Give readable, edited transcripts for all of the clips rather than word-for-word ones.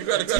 You gotta.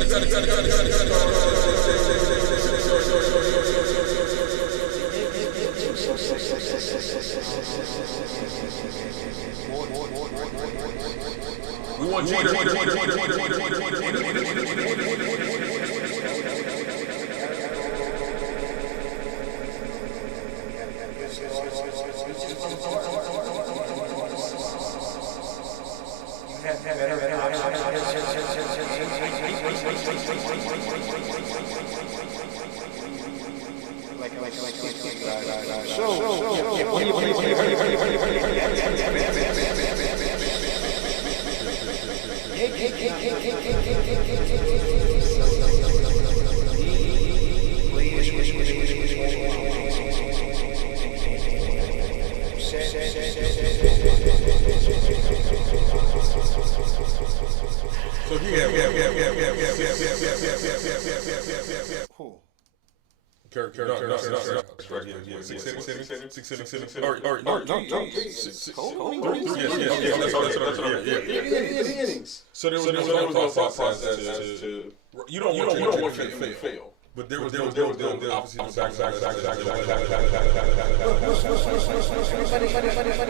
So there was no thought process to you don't want your to fail. But there was obviously the back.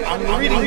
I'm reading.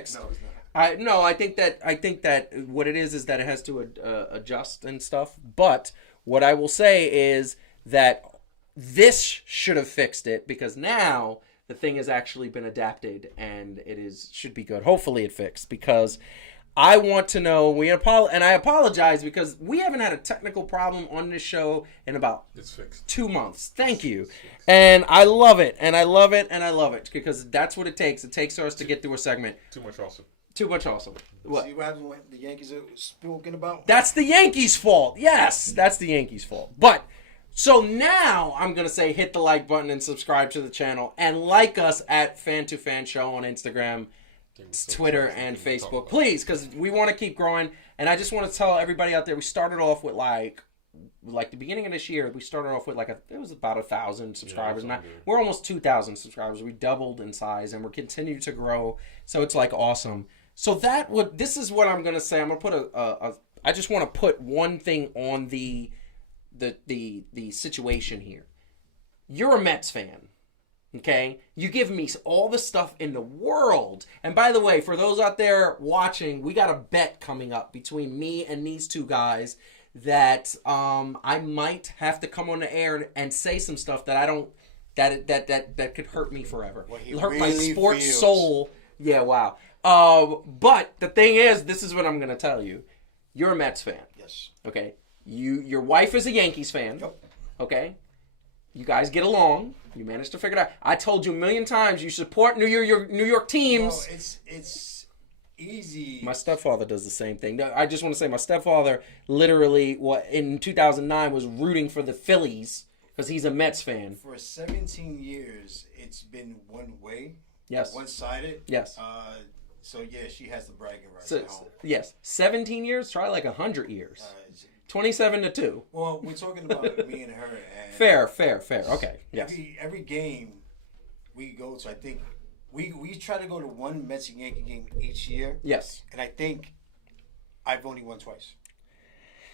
fixed. No, it's not. I think that what it is that it has to adjust and stuff. But what I will say is that this should have fixed it, because now the thing has actually been adapted and should be good. Hopefully it fixed, because I want to know. And I apologize because we haven't had a technical problem on this show in about 2 months. Thank you. And I love it. And I love it. And I love it, because that's what it takes. It takes us to get through a segment. Too much awesome. Too much awesome. What? See what happens when the Yankees are spoken about? That's the Yankees' fault. Yes, that's the Yankees' fault. But so now I'm going to say hit the like button and subscribe to the channel and like us at Fan2Fan Show on Instagram, Twitter, and Facebook. Please, because we want to keep growing. And I just want to tell everybody out there, we started off with like the beginning of this year, we started off with it was about 1,000 subscribers. Now we're almost 2,000 subscribers. We doubled in size and we're continuing to grow. So it's awesome. So this is what I'm going to say. I'm going to put I just want to put one thing on the situation here. You're a Mets fan. Okay? You give me all the stuff in the world. And by the way, for those out there watching, we got a bet coming up between me and these two guys that I might have to come on the air and say some stuff that I don't that could hurt me forever. It'll hurt my sports soul. Yeah, wow. But the thing is, this is what I'm gonna tell you. You're a Mets fan. Yes. Okay. Your wife is a Yankees fan. Yep. Okay. You guys get along. You managed to figure it out. I told you a million times you support New York teams. No, it's easy. My stepfather does the same thing. I just want to say my stepfather literally in 2009 was rooting for the Phillies because he's a Mets fan. For 17 years, it's been one way. Yes. One-sided. Yes. So yeah, she has the bragging rights at home. Yes. 17 years. Try 100 years. 27-2. Well, we're talking about me and her. And fair. Okay. Yes. Every game we go to, I think we try to go to one Mets and Yankee game each year. Yes. And I think I've only won twice.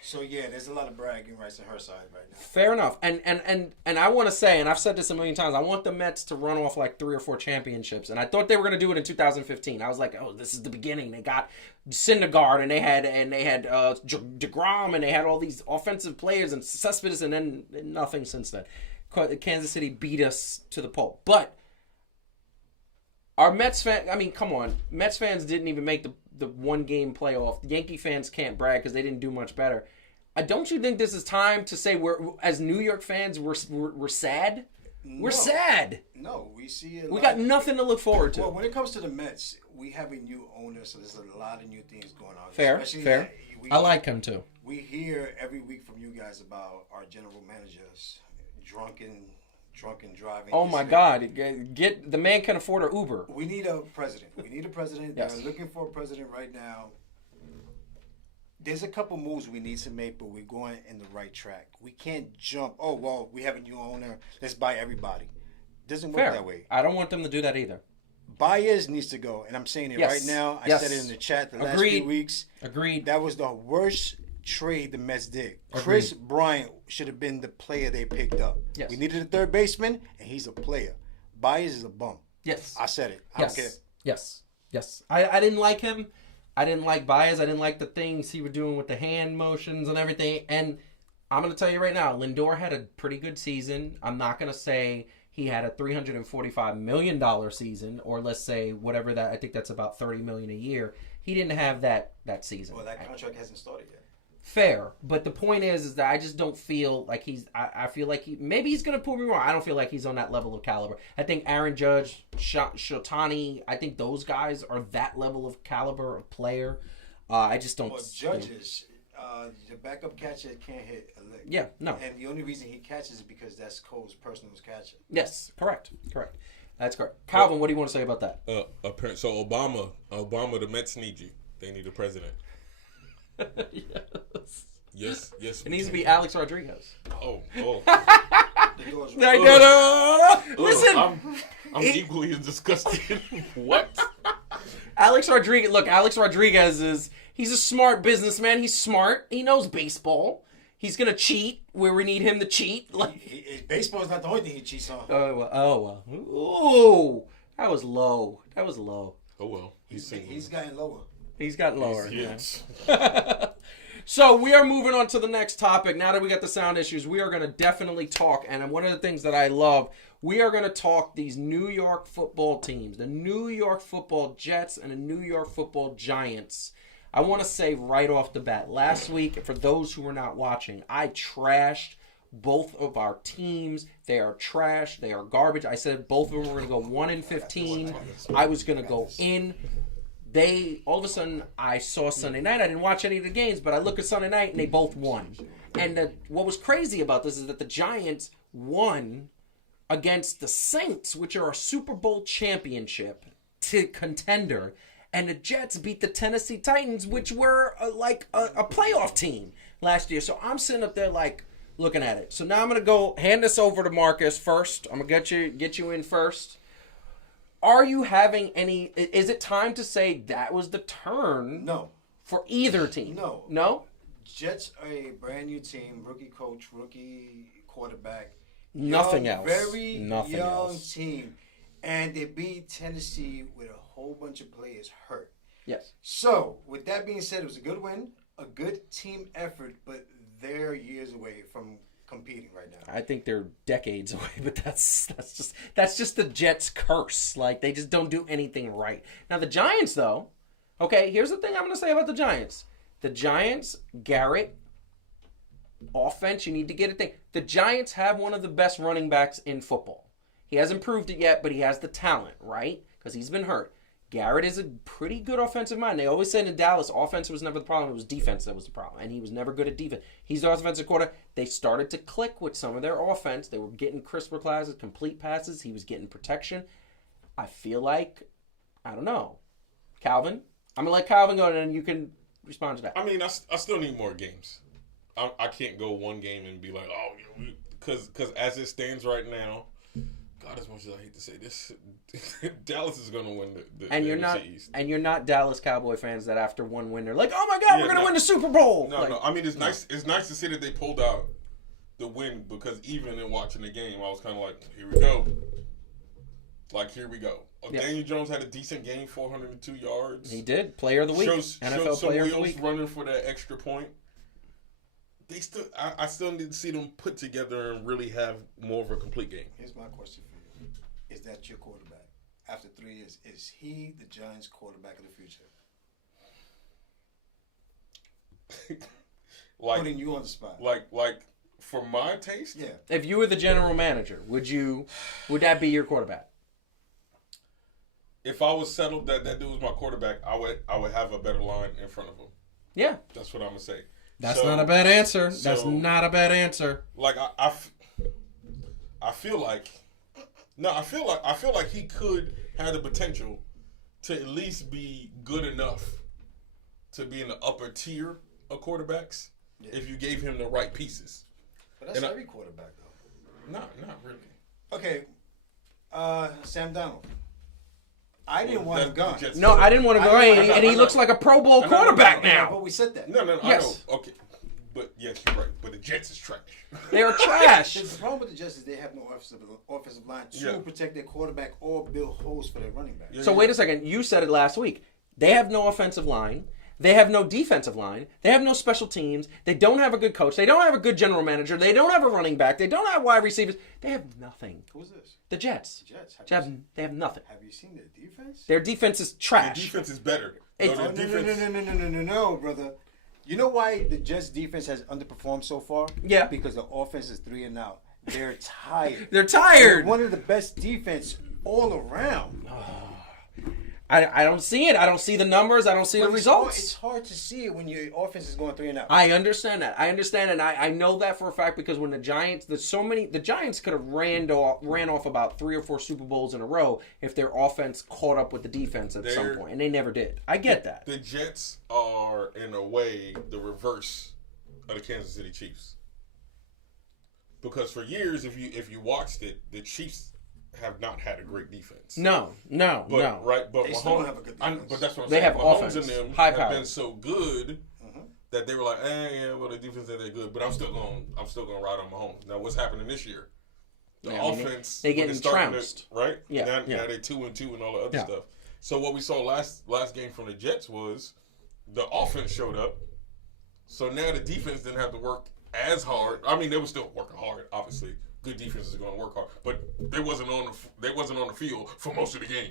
So yeah, there's a lot of bragging rights on her side right now. Fair enough. And I want to say, and I've said this a million times, I want the Mets to run off 3 or 4 championships. And I thought they were going to do it in 2015. I was like, oh, this is the beginning. They got Syndergaard and they had DeGrom and they had all these offensive players and Cespedes, and then nothing since then. Kansas City beat us to the pulp. But our Mets fans, come on. Mets fans didn't even make the one-game playoff. Yankee fans can't brag because they didn't do much better. Don't you think this is time to say as New York fans, we're sad? No. We're sad. No, we see we got nothing to look forward to. Well, when it comes to the Mets, we have a new owner, so there's a lot of new things going on. Fair. I like him too. We hear every week from you guys about our general managers drunken driving. Oh my God! Get the man can afford an Uber. We need a president. Yes. They're looking for a president right now. There's a couple moves we need to make, but we're going in the right track. We can't jump. Oh well, we have a new owner. Let's buy everybody. Doesn't work that way. I don't want them to do that either. Baez needs to go, and I'm saying it right now. I said it in the chat the last few weeks. Agreed. That was the worst trade the Mets did. Chris Bryant should have been the player they picked up. Yes. We needed a third baseman, and he's a player. Baez is a bum. Yes. I said it. I don't care. Yes. I didn't like him. I didn't like Baez. I didn't like the things he was doing with the hand motions and everything. And I'm going to tell you right now, Lindor had a pretty good season. I'm not going to say he had a $345 million season, or let's say whatever that. I think that's about $30 million a year. He didn't have that season. Well, that contract hasn't started yet. Fair, but the point is that I just don't feel like I feel like maybe he's gonna prove me wrong. I don't feel like he's on that level of caliber. I think Aaron Judge, Shotani, I think those guys are that level of caliber of player. I just don't. Well, Judges, the backup catcher can't hit a lick. Yeah, no. And the only reason he catches is because that's Cole's personal catcher. Yes, correct. That's correct. Calvin, what do you want to say about that? So Obama, the Mets need you. They need a president. Yes. It needs to be Alex Rodriguez. Oh. No. Listen, I'm equally as disgusted. What? Alex Rodriguez. Look, Alex Rodriguez he's a smart businessman. He's smart. He knows baseball. He's gonna cheat where we need him to cheat. Baseball is not the only thing he cheats on. Oh well. Ooh, that was low. Oh well, He's gotten lower. He's gotten lower. Yes. So we are moving on to the next topic. Now that we got the sound issues, we are going to definitely talk. And one of the things that I love, we are going to talk these New York football teams, the New York football Jets and the New York football Giants. I want to say right off the bat, last week, for those who were not watching, I trashed both of our teams. They are trash. They are garbage. I said both of them were going to go 1-15. I was going to go in. All of a sudden, I saw Sunday night. I didn't watch any of the games, but I look at Sunday night, and they both won. And what was crazy about this is that the Giants won against the Saints, which are a Super Bowl championship contender, and the Jets beat the Tennessee Titans, which were a playoff team last year. So I'm sitting up there looking at it. So now I'm going to hand this over to Marcus first. I'm going to get you in first. Are you having any... Is it time to say that was the turn? No. For either team? No. No? Jets are a brand new team, rookie coach, rookie quarterback. Nothing else. Very Nothing young else. team. And they beat Tennessee with a whole bunch of players hurt. Yes. So, with that being said, it was a good win, a good team effort, but they're years away from competing right now. I think they're decades away, but that's just the Jets' curse. They just don't do anything right. Now the Giants, though, okay, here's the thing I'm going to say about the Giants. The Giants, Garrett, offense, you need to get it thing. The Giants have one of the best running backs in football. He hasn't proved it yet, but he has the talent, right? Because he's been hurt. Garrett is a pretty good offensive mind. They always said in Dallas, offense was never the problem. It was defense that was the problem. And he was never good at defense. He's the offensive quarterback. They started to click with some of their offense. They were getting crisper passes, complete passes. He was getting protection. I feel like, I don't know. Calvin? I'm going to let Calvin go, and then you can respond to that. I mean, I still need more games. I can't go one game and be like, because as it stands right now, God, as much as I hate to say this, Dallas is going to win the NFC East. And you're not Dallas Cowboy fans that after one win, they're like, oh my God, we're going to win the Super Bowl. No. I mean, it's nice. It's nice to see that they pulled out the win, because even in watching the game, I was kind of like, here we go. Here we go. Daniel Jones had a decent game, 402 yards. He did. Player of the week. NFL Player of the Week. Running for that extra point. I still need to see them put together and really have more of a complete game. Here's my question for you. Is that your quarterback? After 3 years, is he the Giants' quarterback of the future? Putting you on the spot. For my taste? Yeah. If you were the general manager, would that be your quarterback? If I was settled that dude was my quarterback, I would have a better line in front of him. Yeah. That's what I'm going to say. That's not a bad answer. That's not a bad answer. I feel like he could have the potential to at least be good enough to be in the upper tier of quarterbacks if you gave him the right pieces. But that's every quarterback, though. Not really. Okay, Sam Darnold. I didn't want him gone. No, I didn't want him gone, and he looks like a Pro Bowl quarterback now. But we said that. No, yes. I know. Okay. But yes, you're right. But the Jets is trash. They are trash. The problem with the Jets is they have no offensive line to protect their quarterback or build holes for their running back. So wait a second. You said it last week. They have no offensive line. They have no defensive line. They have no special teams. They don't have a good coach. They don't have a good general manager. They don't have a running back. They don't have wide receivers. They have nothing. Who's this? The Jets. They have nothing. Have you seen their defense? Their defense is trash. Their defense is better. No, brother. You know why the Jets defense has underperformed so far? Yeah. Because the offense is 3 and out. They're tired. They're one of the best defense all around. I don't see it. I don't see the numbers. I don't see the results. It's hard to see it when your offense is going 3 and out. I understand that. And I know that for a fact, because when the Giants could have ran off about 3 or 4 Super Bowls in a row if their offense caught up with the defense at some point, and they never did. I get that. The Jets are, in a way, the reverse of the Kansas City Chiefs. Because for years, if you watched it, the Chiefs have not had a great defense. No. Right, but they still don't have a good defense. But that's what I'm saying. They have Mahomes offense, and them high have power. been so good that they were like, the defense ain't that good. But I'm still going ride on Mahomes. Now, what's happening this year? The offense, they getting trounced, right? Yeah. Now they're 2-2 and all the other stuff. So what we saw last game from the Jets was the offense showed up. So now the defense didn't have to work as hard. I mean, they were still working hard, obviously. Good defenses are going to work hard, but they wasn't on the field for most of the game.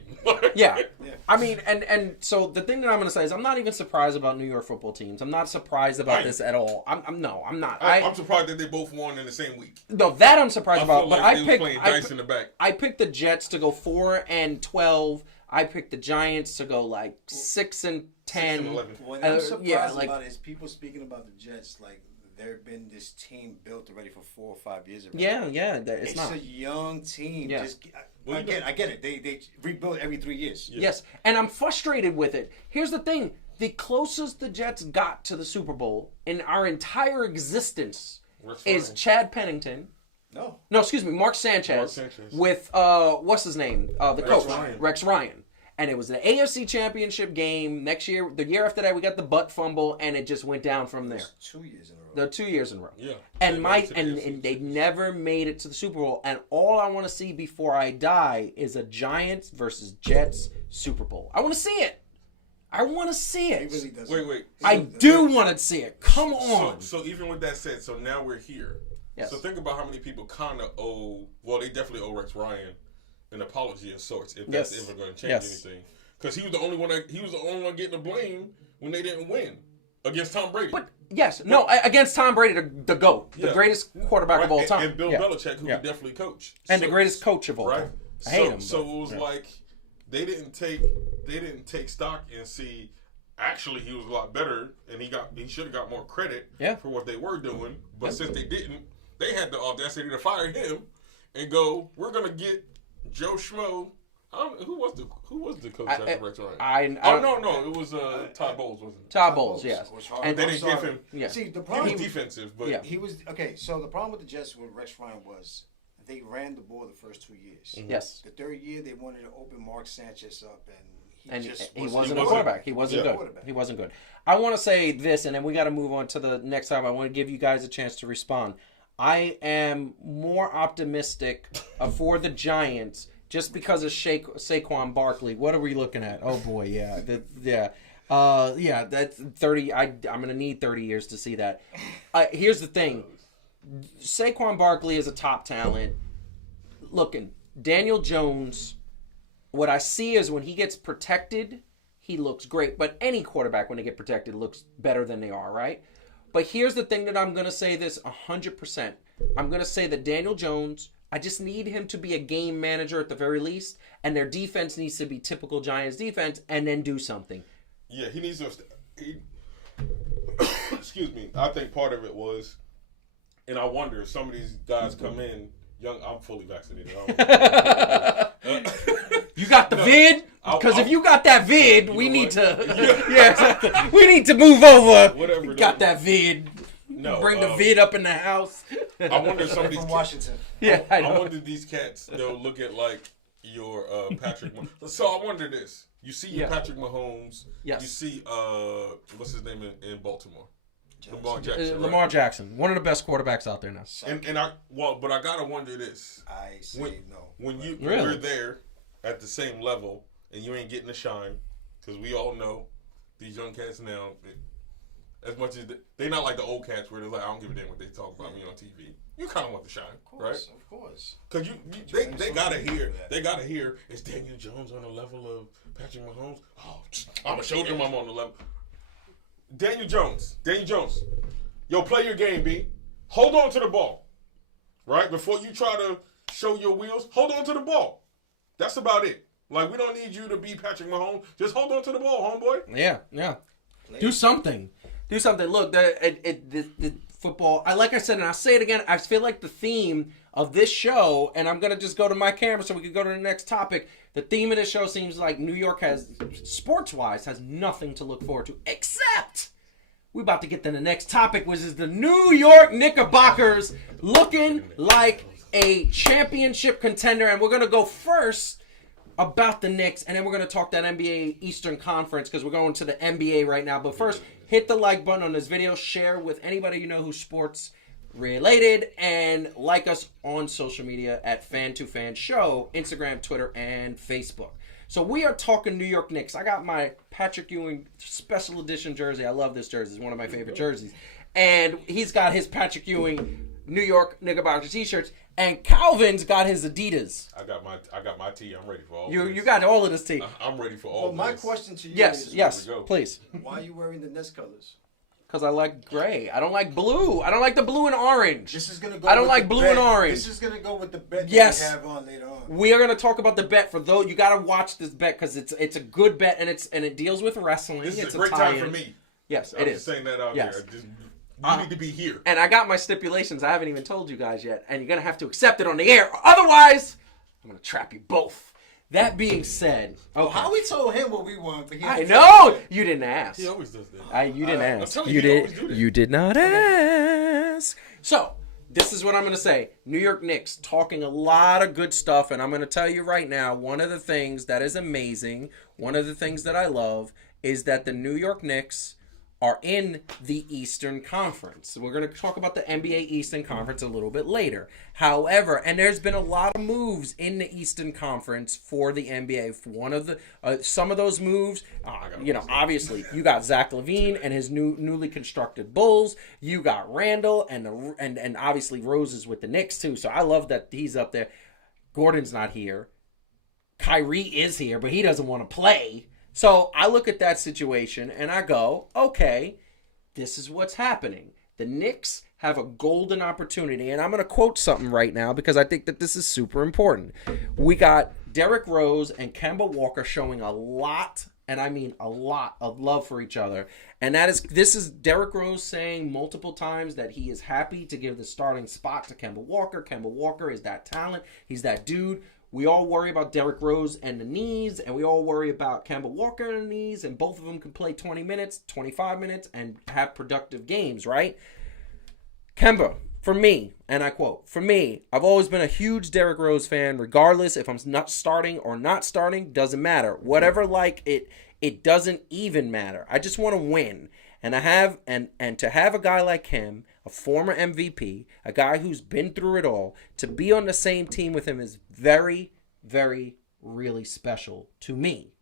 Yeah. I mean, and so the thing that I'm going to say is I'm not even surprised about New York football teams. I'm not surprised about this at all. I'm not. I'm surprised that they both won in the same week. No, that I'm surprised about. Like but they was playing dice in the back. I picked the Jets to go 4-12. I picked the Giants to go like 6-10. 6-11. What I'm surprised about is people speaking about the Jets like there's been this team built already for 4 or 5 years already. Yeah, it's not. A young team. Yeah. I get it. They rebuild every 3 years. Yes, and I'm frustrated with it. Here's the thing. The closest the Jets got to the Super Bowl in our entire existence is Chad Pennington. No, excuse me, Mark Sanchez. With, what's his name? The coach, Rex Ryan. And it was the AFC Championship game next year. The year after that, we got the butt fumble, and it just went down from there. 2 years in a row. The 2 years in a row. Yeah. And they never made it to the Super Bowl. And all I want to see before I die is a Giants versus Jets Super Bowl. I want to see it. I want to see it. He really does. Wait. I do want to see it. Come on. So even with that said, so now we're here. Yes. So think about how many people kind of owe. Well, they definitely owe Rex Ryan an apology of sorts, if that's ever going to change anything. Because he was the only one getting the blame when they didn't win against Tom Brady. But against Tom Brady, the GOAT, the greatest quarterback of all time, and Bill Belichick, who definitely coached, and the greatest coach of all time. I hate him. So it was like they didn't take stock and see. Actually, he was a lot better, and he should have got more credit for what they were doing. But since they didn't, they had the audacity to fire him and go, "We're gonna get Joe Schmo." Who was the coach after Rex Ryan? No, it was Todd Bowles, wasn't it? Todd Bowles, yes. And they didn't give him. Yeah. See, the He problem was defensive, but he was okay. So the problem with the Jets with Rex Ryan was they ran the ball the first 2 years. Mm-hmm. Yes. The third year they wanted to open Mark Sanchez up, and he wasn't a quarterback. He wasn't good. He wasn't good. I want to say this, and then we got to move on to the next time. I want to give you guys a chance to respond. I am more optimistic for the Giants. Just because of Saquon Barkley. What are we looking at? Oh, boy, yeah. That's 30. I'm going to need 30 years to see that. Here's the thing. Saquon Barkley is a top talent. Looking, Daniel Jones, what I see is when he gets protected, he looks great. But any quarterback, when they get protected, looks better than they are, right? But here's the thing that I'm going to say this 100%. I'm going to say that Daniel Jones, I just need him to be a game manager at the very least, and their defense needs to be typical Giants defense, and then do something. Yeah, he needs to. Excuse me. I think part of it was, and I wonder if some of these guys come in young. I'm fully vaccinated. You got the vid? Because if you got that vid, we need to. We need to move over. Whatever. Got that vid. No, bring the vid up in the house. I wonder if some of these from Washington. I wonder if these cats they'll look at like your Patrick. So I wonder this: you see your Patrick Mahomes. Yes. You see what's his name in Baltimore? Lamar Jackson. Right? Lamar Jackson, one of the best quarterbacks out there now. But I gotta wonder this. I say no. When you're there at the same level and you ain't getting the shine, because we all know these young cats now. As much as they're not like the old cats where they're like, I don't give a damn what they talk about me on TV. You kind of want the shine, right? Of course. Because they gotta hear. Is Daniel Jones on the level of Patrick Mahomes? Oh, I'm gonna show them I'm on the level. Daniel Jones, yo, play your game, B. Hold on to the ball, right? Before you try to show your wheels, hold on to the ball. That's about it. Like, we don't need you to be Patrick Mahomes. Just hold on to the ball, homeboy. Yeah. Do something. Look, the football. Like I said, and I'll say it again. I feel like the theme of this show, and I'm gonna just go to my camera so we can go to the next topic. The theme of this show seems like New York has, sports-wise, has nothing to look forward to except we're about to get to the next topic, which is the New York Knickerbockers looking like a championship contender, and we're gonna go first about the Knicks, and then we're going to talk that NBA Eastern Conference because we're going to the NBA right now. But first, hit the like button on this video, share with anybody you know who's sports related, and like us on social media at Fan2Fan Show, Instagram, Twitter, and Facebook. So we are talking New York Knicks. I got my Patrick Ewing special edition jersey. I love this jersey. It's one of my favorite jerseys. And he's got his Patrick Ewing New York Knickerbocker t-shirts. And Calvin's got his Adidas. I got my tee. I'm ready for all You got all of this tee. I'm ready for all Well, this. my question to you Yes, is, please. why are you wearing the Nets colors? Because I like gray. I don't like blue. I don't like the blue and orange. This is gonna go. I don't with like the blue bet. and orange. This is gonna go with the bet Yes. that we have on later on. We are going to talk about the bet for those. You got to watch this bet because it's a good bet and it deals with wrestling. This it's is a great time for tie-in. me. Yes, I'm it just is. saying that out Yes. there. You need to be here. And I got my stipulations. I haven't even told you guys yet, and you're going to have to accept it on the air. Otherwise, I'm going to trap you both. That being said, okay. How we told him what we want, but he I hasn't know said it. you didn't ask. He always does that. You didn't I'm ask. telling You he always do did. that. You did not ask. So this is what I'm going to say. New York Knicks talking a lot of good stuff, and I'm going to tell you right now. One of the things that is amazing, one of the things that I love, is that the New York Knicks are in the Eastern Conference. We're going to talk about the NBA Eastern Conference a little bit later. However, and there's been a lot of moves in the Eastern Conference for the NBA. One of the some of those moves, obviously you got Zach LaVine and his newly constructed Bulls. You got Randall and obviously Rose is with the Knicks too. So I love that he's up there. Gordon's not here. Kyrie is here, but he doesn't want to play. So I look at that situation and I go, okay, this is what's happening. The Knicks have a golden opportunity, and I'm going to quote something right now because I think that this is super important. We got Derrick Rose and Kemba Walker showing a lot, and I mean a lot, of love for each other. And this is Derrick Rose saying multiple times that he is happy to give the starting spot to Kemba Walker. Kemba Walker is that talent. He's that dude. We all worry about Derrick Rose and the knees, and we all worry about Kemba Walker and the knees, and both of them can play 20 minutes, 25 minutes, and have productive games, right? Kemba, for me, and I quote, for me, I've always been a huge Derrick Rose fan, regardless if I'm not starting or not starting, doesn't matter. Whatever, it doesn't even matter. I just want to win. And to have a guy like him, a former MVP, a guy who's been through it all, to be on the same team with him is very, very, really special to me.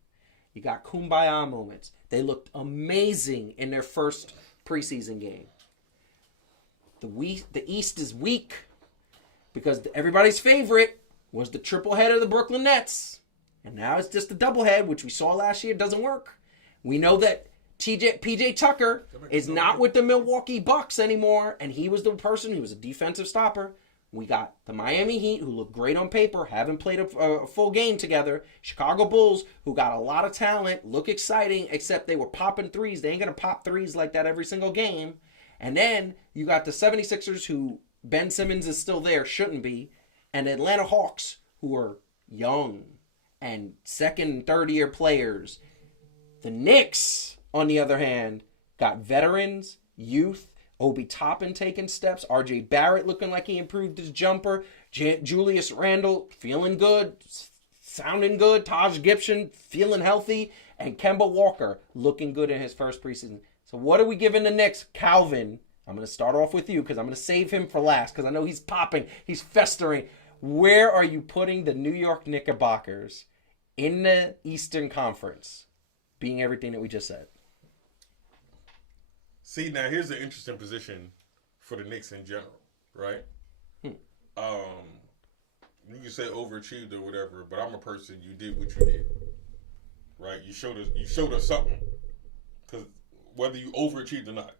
You got kumbaya moments. They looked amazing in their first preseason game. The East is weak because everybody's favorite was the triple head of the Brooklyn Nets. And now it's just a double head, which we saw last year doesn't work. We know that PJ Tucker is not with the Milwaukee Bucks anymore, and he was the person who was a defensive stopper. We got the Miami Heat, who look great on paper, haven't played a full game together. Chicago Bulls, who got a lot of talent, look exciting, except they were popping threes. They ain't going to pop threes like that every single game. And then you got the 76ers, who Ben Simmons is still there, shouldn't be, and the Atlanta Hawks, who are young and second and third year players. The Knicks, on the other hand, got veterans, youth, Obi Toppin taking steps, R.J. Barrett looking like he improved his jumper, Julius Randle feeling good, sounding good, Taj Gibson feeling healthy, and Kemba Walker looking good in his first preseason. So what are we giving the Knicks? Calvin, I'm going to start off with you because I'm going to save him for last because I know he's popping, he's festering. Where are you putting the New York Knickerbockers in the Eastern Conference, being everything that we just said? See, now here's an interesting position for the Knicks in general, right? You can say overachieved or whatever, but I'm a person. You did what you did, right? You showed us something, because whether you overachieved or not,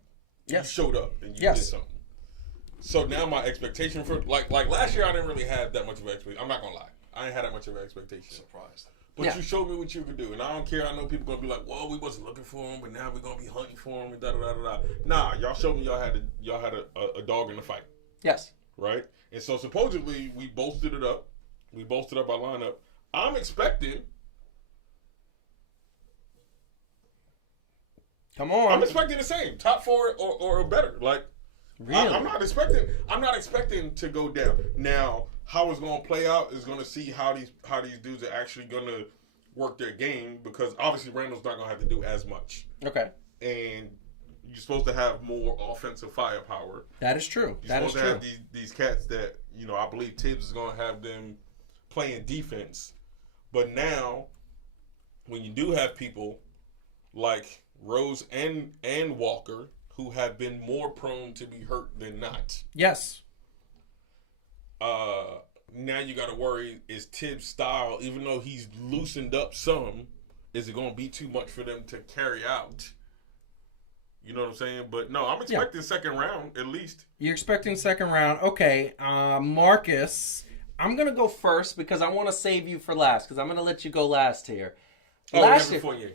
yes, you showed up and you yes, did something. So now my expectation for like last year, I didn't really have that much of an expectation. I'm not gonna lie, I ain't had that much of an expectation. Surprised. But you showed me what you could do, and I don't care. I know people gonna be like, "Well, we wasn't looking for him, but now we're gonna be hunting for him." And da da da da. Nah, y'all showed me y'all had a dog in the fight. Yes. Right. And so supposedly we bolstered it up. We bolstered up our lineup. I'm expecting. Come on. I'm expecting the same, top four or better. Like, really? I'm not expecting to go down. Now, how it's going to play out is going to see how these dudes are actually going to work their game, because obviously Randall's not going to have to do as much. Okay. And you're supposed to have more offensive firepower. That is true. You're supposed to have these cats that, I believe Tibbs is going to have them playing defense. But now when you do have people like Rose and Walker who have been more prone to be hurt than not. Yes. Now you got to worry, is Tibbs' style, even though he's loosened up some, is it going to be too much for them to carry out? You know what I'm saying? But no, I'm expecting second round at least. You're expecting second round. Okay. Marcus, I'm going to go first because I want to save you for last because I'm going to let you go last here. Evan Fournier.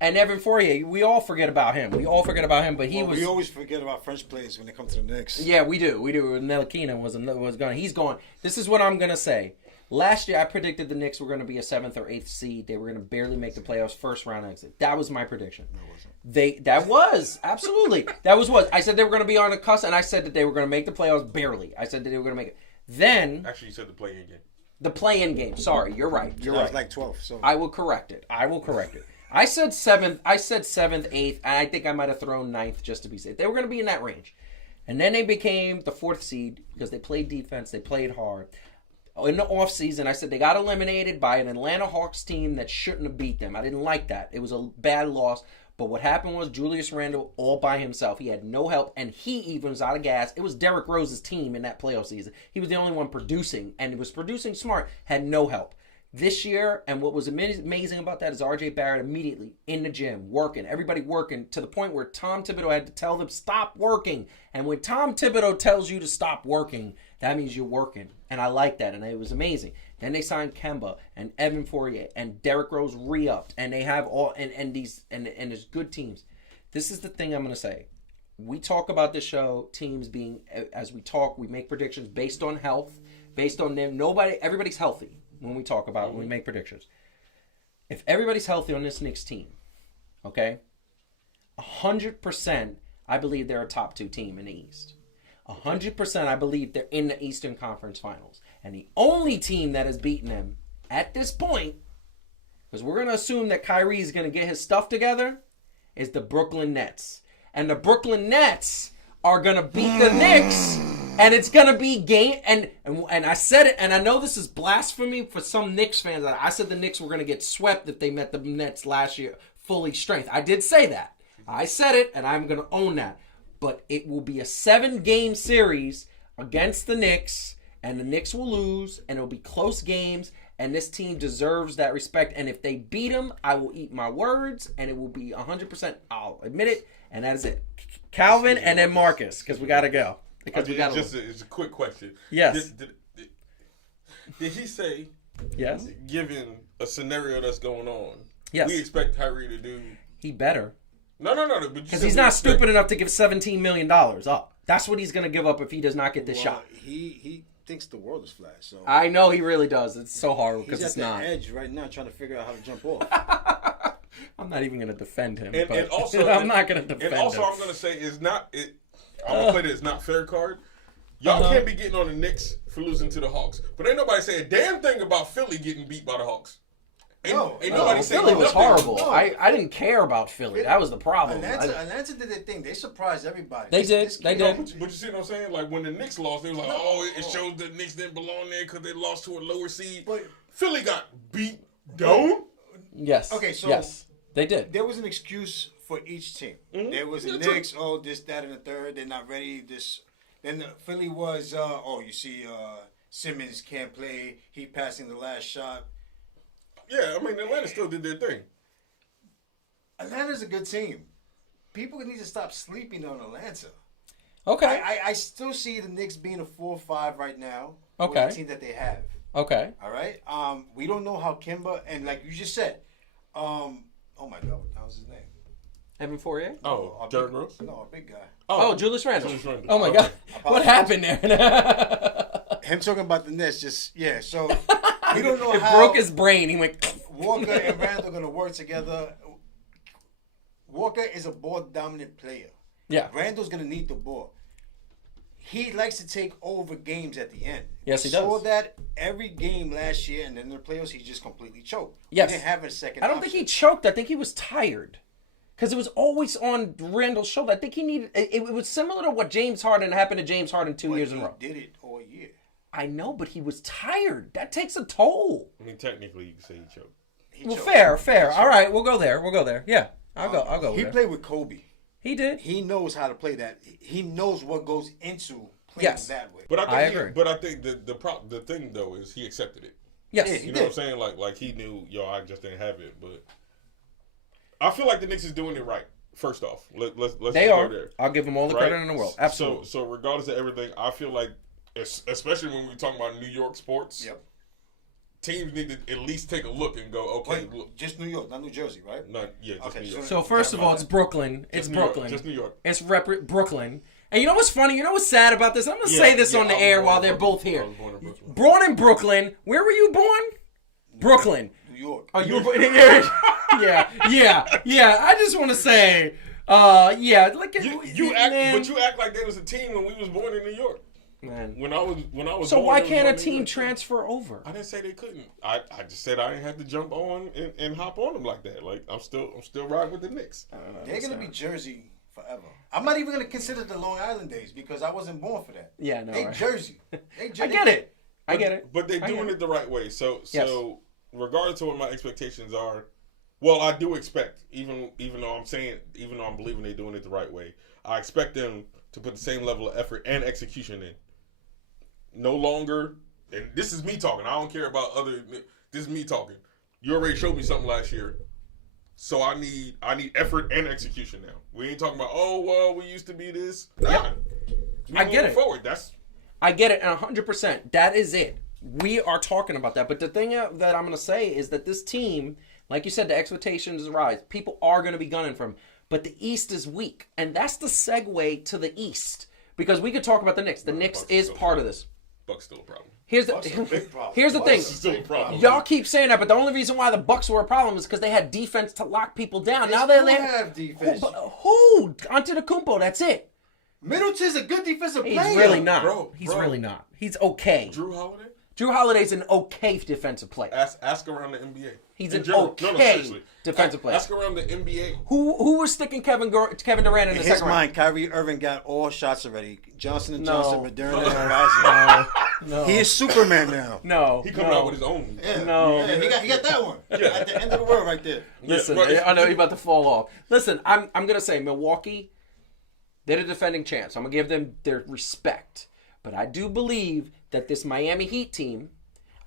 And Evan Fournier, we all forget about him. But we always forget about French players when it comes to the Knicks. Yeah, we do. Ntilikina was gone. He's gone. This is what I'm gonna say. Last year, I predicted the Knicks were going to be a 7th or 8th seed. They were going to barely make the playoffs, first round exit. That was my prediction. No, it wasn't. That was absolutely that was what I said. They were going to be on the cusp, and I said that they were going to make the playoffs barely. I said that they were going to make it. Then actually, you said the play-in game. The play-in game. Sorry, you're right. You're right. It was like 12. So I will correct it. I said 7th. I said 7th, 8th, and I think I might have thrown 9th just to be safe. They were going to be in that range, and then they became the 4th seed because they played defense. They played hard. In the offseason, I said they got eliminated by an Atlanta Hawks team that shouldn't have beat them. I didn't like that. It was a bad loss. But what happened was Julius Randle all by himself. He had no help, and he even was out of gas. It was Derrick Rose's team in that playoff season. He was the only one producing, and he was producing smart, had no help. This year, and what was amazing about that is R.J. Barrett immediately in the gym, working, everybody working, to the point where Tom Thibodeau had to tell them, stop working. And when Tom Thibodeau tells you to stop working, that means you're working. And I like that, and it was amazing. Then they signed Kemba and Evan Fournier and Derrick Rose re-upped, and they have all and there's good teams. This is the thing I'm gonna say. We talk about this show, teams being as we talk, we make predictions based on health, based on them. Everybody's healthy when we talk about when we make predictions. If everybody's healthy on this Knicks team, okay, 100%, I believe they're a top 2 team in the East. 100%, I believe they're in the Eastern Conference Finals. And the only team that has beaten them at this point, because we're going to assume that Kyrie is going to get his stuff together, is the Brooklyn Nets. And the Brooklyn Nets are going to beat the Knicks. And it's going to be game. And I said it, and I know this is blasphemy for some Knicks fans. I said the Knicks were going to get swept if they met the Nets last year fully strength. I did say that. I said it, and I'm going to own that. But it will be a 7-game series against the Knicks, and the Knicks will lose, and it'll be close games, and this team deserves that respect. And if they beat them, I will eat my words, and it will be 100%. I'll admit it, and that is it. Calvin and then Marcus, because we got to go. Because we got to. It's a quick question. Yes. Did he say? Yes. Given a scenario that's going on, yes, we expect Kyrie to do. He better. No. Because he's not stupid enough to give $17 million up. That's what he's going to give up if he does not get this shot. He thinks the world is flat. So I know he really does. It's so horrible because it's not. He's at the edge right now trying to figure out how to jump off. I'm not even going to defend him. And also, I'm not going to defend him. And also, I'm going to say I'm going to play the it's not fair card. Y'all can't be getting on the Knicks for losing to the Hawks. But ain't nobody say a damn thing about Philly getting beat by the Hawks. Ain't nobody saying Philly was horrible. No. I didn't care about Philly. That was the problem. Atlanta did their thing. They surprised everybody. They did. But you see what I'm saying? Like when the Knicks lost, they was like, it shows the Knicks didn't belong there because they lost to a lower seed. But Philly got beat down. Yes. Okay, so yes, they did. There was an excuse for each team. Mm-hmm. There was the Knicks, this, that, and the third. They're not ready. Then Philly was, you see, Simmons can't play. He passing the last shot. Yeah, I mean, Atlanta still did their thing. Atlanta's a good team. People need to stop sleeping on Atlanta. Okay. I still see the Knicks being a 4-5 right now. Okay. With the team that they have. Okay. All right. We don't know how Kemba, and like you just said, oh my God, what was his name? Evan Fournier? Derrick Rose? No, a big guy. Julius Randle. Oh my God. What happened there? Him talking about the Nets, so we don't know it how. Broke his brain. He went. Walker and Randle are going to work together. Walker is a ball-dominant player. Yeah. Randle's going to need the ball. He likes to take over games at the end. Yes, he does. Saw that every game last year, and then in the playoffs, he just completely choked. Yes. He didn't have a second I don't think he choked. I think he was tired. Because it was always on Randle's shoulder. I think he needed... It was similar to what James Harden happened to James Harden 2 years in a row. He did it all year. I know, but he was tired. That takes a toll. I mean, technically, you can say he choked. Well, fair. All right, we'll go there. Yeah, I'll go. He there. played with Kobe. He did. He knows how to play that. He knows what goes into playing that way. But I agree. But I think the thing though is he accepted it. Yes, Yeah, you know what I'm saying? Like he knew, I just didn't have it. But I feel like the Knicks is doing it right. First off, let's they are. go there. I'll give them all the credit in the world. Absolutely. So regardless of everything, I feel like, especially when we're talking about New York sports, teams need to at least take a look and go, okay, look. Just New York, not New Jersey, right? Just New York. So first of all, it's Brooklyn. It's Brooklyn. Just New York. It's Brooklyn. And you know what's funny? You know what's sad about this? I'm going to say this on the air while they're both here. I was born in Brooklyn. Born in Brooklyn. Where were you born? Brooklyn. New York. Oh, you were born yeah. I just want to say, look at you act like there was a team when we was born in New York. Man. When I was So born, why can't a team transfer over? I didn't say they couldn't. I just said I didn't have to jump on and hop on them like that. Like I'm still riding with the Knicks. They're gonna be Jersey forever. I'm not even gonna consider the Long Island days because I wasn't born for that. Yeah, no. They right. Jersey. I get it. I get it. But they're doing it the right way. So Yes. regardless of what my expectations are, well, I do expect, even though I'm believing they're doing it the right way, I expect them to put the same level of effort and execution in. No longer, and this is me talking. I don't care about other. This is me talking. You already showed me something last year, so I need effort and execution now. We ain't talking about, oh well, we used to be this. Nah. I get it. Forward. I get it, and 100%. That is it. We are talking about that. But the thing that I'm going to say is that this team, like you said, the expectations rise. People are going to be gunning for them. But the East is weak. And that's the segue to the East. Because we could talk about the Knicks. The Knicks is part of this. Bucks still a problem. Here's the thing. Still a problem. Y'all keep saying that, but the only reason why the Bucks were a problem is because they had defense to lock people down. Now they have defense. Who? Antetokounmpo, that's it. Middleton's a good defensive player. He's really not. Bro. He's really not. He's okay. Drew Holiday's an okay defensive player. Ask around the NBA. He's an okay defensive player. Ask around the NBA. Who was sticking Kevin Durant in the second round? Mind, Kyrie Irving got all shots already. Johnson & Johnson, Moderna, and Pfizer. No. He is Superman now. No. He coming out with his own. Yeah. No. Yeah, he got that one. At the end of the world right there. Listen, I know he's about to fall off. Listen, I'm going to say Milwaukee, they're the defending champs. I'm going to give them their respect. But I do believe that this Miami Heat team,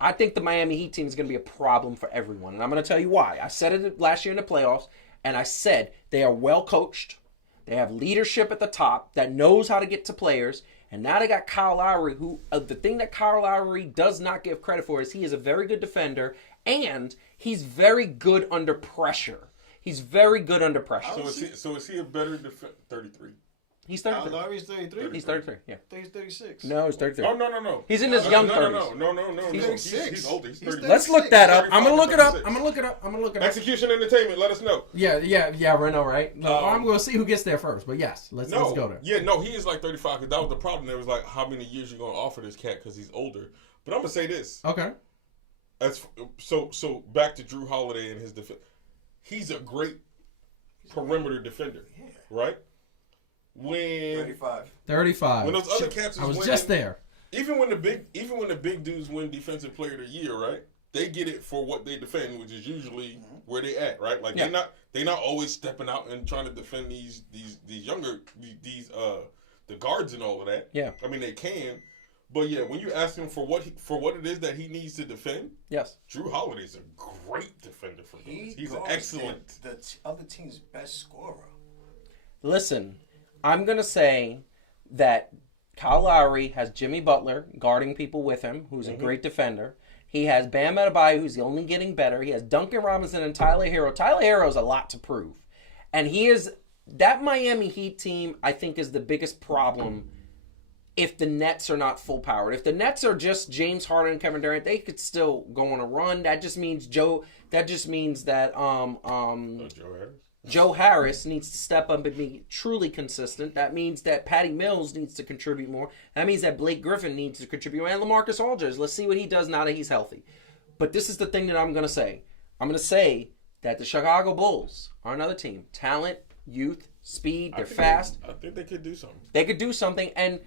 I think the Miami Heat team is going to be a problem for everyone. And I'm going to tell you why. I said it last year in the playoffs, and I said they are well coached. They have leadership at the top that knows how to get to players. And now they got Kyle Lowry, who the thing that Kyle Lowry does not give credit for is he is a very good defender, and he's very good under pressure. He's very good under pressure. So is he a better defender? 33. He's 33. Lowry's 33? He's 33, yeah. He's 36. No, he's 33. Oh, no. He's in his young 30s. No. He's 36. He's older. He's 30. Let's look that up. I'm going to look it up. 36. I'm going to look it up. Execution Entertainment, let us know. Yeah, Reno, right? No, I'm going to see who gets there first, but yes, let's go there. Yeah, no, he is like 35 because that was the problem. There was like, how many years you going to offer this cat because he's older. But I'm going to say this. Okay. So back to Drew Holiday and his defense. He's a great perimeter defender, right? When 35. When those other cats I was just there. Even when the big dudes win Defensive Player of the Year, right? They get it for what they defend, which is usually where they at, right? Like they not always stepping out and trying to defend these younger the guards and all of that. Yeah. I mean they can, but yeah, when you ask him for what it is that he needs to defend, yes, Drew Holiday's a great defender for guards. He's excellent. The other team's best scorer. Listen, I'm going to say that Kyle Lowry has Jimmy Butler guarding people with him, who's a great defender. He has Bam Adebayo, who's only getting better. He has Duncan Robinson and Tyler Hero. Tyler Hero has a lot to prove. And that Miami Heat team, I think, is the biggest problem if the Nets are not full powered. If the Nets are just James Harden and Kevin Durant, they could still go on a run. That just means that Joe Harris needs to step up and be truly consistent. That means that Patty Mills needs to contribute more. That means that Blake Griffin needs to contribute. And LaMarcus Aldridge. Let's see what he does now that he's healthy. But this is the thing that I'm going to say. I'm going to say that the Chicago Bulls are another team. Talent, youth, speed, they're fast. I think they could do something. They could do something. And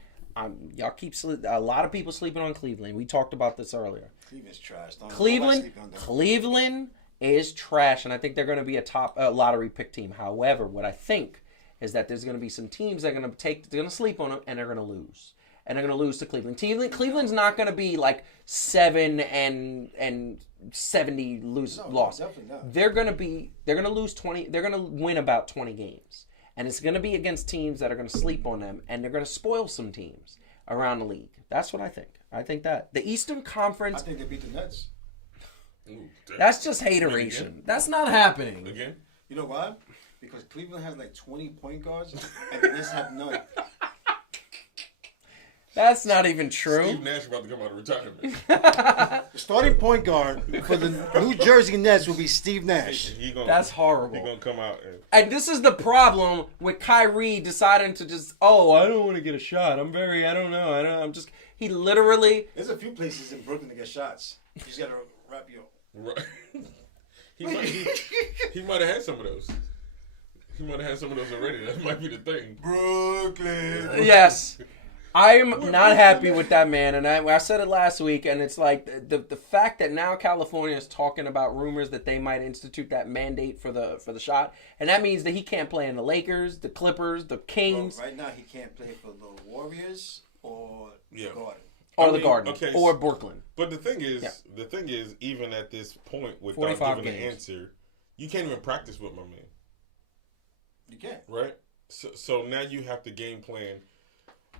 y'all keep a lot of people sleeping on Cleveland. We talked about this earlier. Cleveland's trash. Cleveland is trash, and I think they're going to be a top lottery pick team. However, what I think is that there's going to be some teams that are going to sleep on them, and they're going to lose. And they're going to lose to Cleveland. Cleveland's not going to be like 7 and 70 loss. Definitely not. They're going to lose 20. They're going to win about 20 games, and it's going to be against teams that are going to sleep on them, and they're going to spoil some teams around the league. That's what I think. I think that the Eastern Conference. I think they beat the Nets. Ooh, that's just hateration. That's not happening. Again? You know why? Because Cleveland has like 20 point guards, and the Nets have none. That's not even true. Steve Nash about to come out of retirement. The starting point guard for the New Jersey Nets will be Steve Nash. That's horrible. He's going to come out. And this is the problem with Kyrie deciding to just, I don't want to get a shot. He literally. There's a few places in Brooklyn to get shots. You just got to wrap your. Right. He might have had some of those. He might have had some of those already. That might be the thing. Brooklyn. Yes. I'm not happy with that, man, and I said it last week, and it's like the fact that now California is talking about rumors that they might institute that mandate for the shot, and that means that he can't play in the Lakers, the Clippers, the Kings. Well, right now, he can't play for the Warriors or the Garden. Or the Garden, or Brooklyn. But the thing is, even at this point, without giving an answer, you can't even practice with my man. You can't. Right? So now you have to game plan.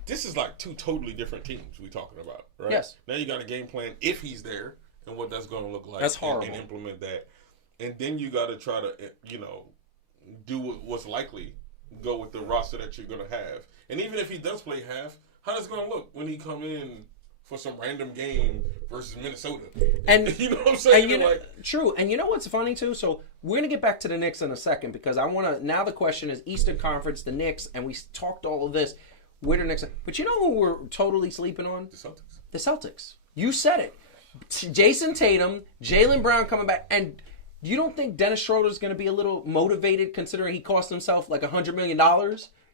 This is like two totally different teams we're talking about, right? Yes. Now you got a game plan if he's there and what that's going to look like. That's horrible. And implement that. And then you got to try to, do what's likely, go with the roster that you're going to have. And even if he does play half, how does it going to look when he come in for some random game versus Minnesota? And you know what I'm saying? True. And you know what's funny too? So we're gonna get back to the Knicks in a second because I want to. Now the question is Eastern Conference, the Knicks, and we talked all of this. Where the Knicks? But you know who we're totally sleeping on? The Celtics. The Celtics. You said it. Jason Tatum, Jaylen Brown coming back, and you don't think Dennis Schroeder's gonna be a little motivated considering he cost himself like $100 million?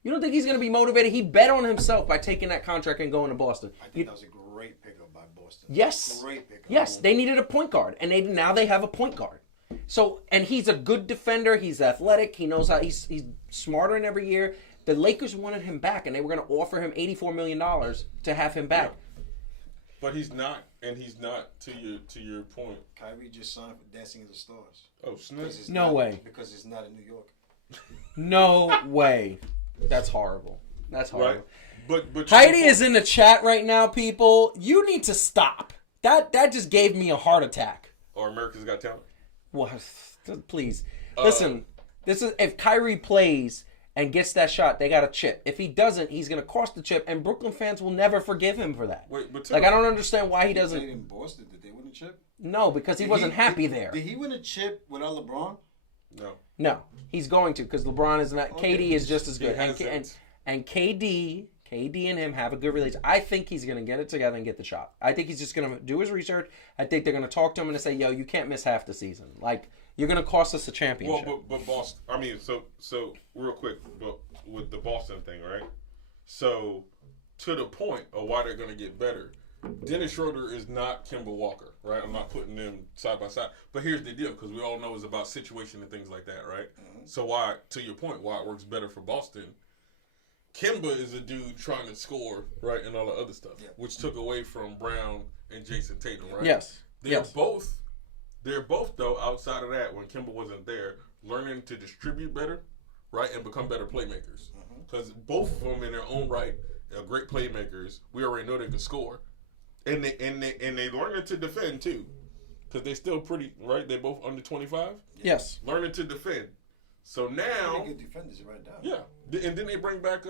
You don't think he's gonna be motivated? He bet on himself by taking that contract and going to Boston. I think that was a great pickup by Boston. Yes. Great pickup. Yes, they needed a point guard, and now they have a point guard. So, and he's a good defender. He's athletic. He knows how. He's smarter than every year. The Lakers wanted him back, and they were going to offer him $84 million to have him back. Yeah. But he's not, and he's not to your point. Kyrie just signed for Dancing with the Stars. Oh, snap! No way. Because it's not in New York. No way. That's horrible. That's horrible. Right. But Heidi is in the chat right now, people. You need to stop. That just gave me a heart attack. Or America's Got Talent. What? Please. Listen, this is if Kyrie plays and gets that shot, they got a chip. If he doesn't, he's going to cost the chip, and Brooklyn fans will never forgive him for that. Wait, but I don't understand why he doesn't. Played in Boston. Did they win a chip? No, because he wasn't happy there. Did he win a chip without LeBron? No, he's going to because LeBron is not. Okay. KD is just as good, and KD and him have a good relationship. I think he's going to get it together and get the shot. I think he's just going to do his research. I think they're going to talk to him and say, "Yo, you can't miss half the season. Like you're going to cost us a championship." Well, but Boston. I mean, so real quick, but with the Boston thing, right? So to the point of why they're going to get better. Dennis Schroeder is not Kemba Walker, right? I'm not putting them side by side. But here's the deal, because we all know it's about situation and things like that, right? Mm-hmm. So why, to your point, why it works better for Boston, Kemba is a dude trying to score, right, and all the other stuff, which took away from Brown and Jason Tatum, right? Yes. They're both, though, outside of that, when Kemba wasn't there, learning to distribute better, right, and become better playmakers. Because both of them in their own right are great playmakers. We already know they can score. And they learning to defend too, because they still pretty right. They both under 25. Yes, learning to defend. So now, they're good defenders right now. Yeah, and then they bring back